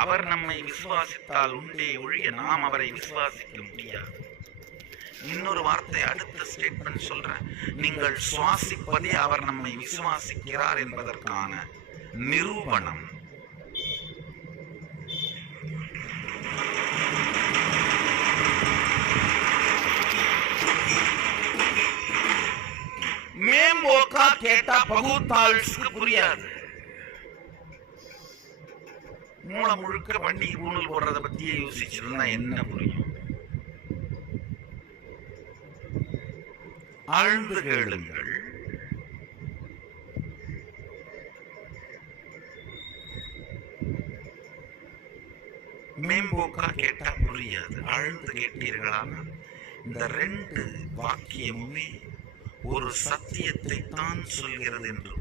அவர் நம்மை விசுவாசித்தால் உண்டே ஒழிய நாம் அவரை விசுவாசிக்க முடியாது. இன்னொரு வார்த்தை, அடுத்த ஸ்டேட்மெண்ட் சொல்றேன். நீங்கள் சுவாசிப்பதே அவர் நம்மை விசுவாசிக்கிறார் என்பதற்கான நிரூபணம். மேம்போக்கா கேட்டா பகுத்தாள்ஸ்க்கு புரியாது. மூளை முழுக்க வண்டி ஊழல் போடுறத பத்தியே யோசிச்சிருந்தா என்ன புரியும்? ஆழ்ந்து கேளுங்கள். மேம்போக்கா கேட்டா புரியாது. ஆழ்ந்து கேட்டீர்களானா இந்த ரெண்டு வாக்கியமுமே ஒரு சத்தியத்தை தான் சொல்கிறது என்று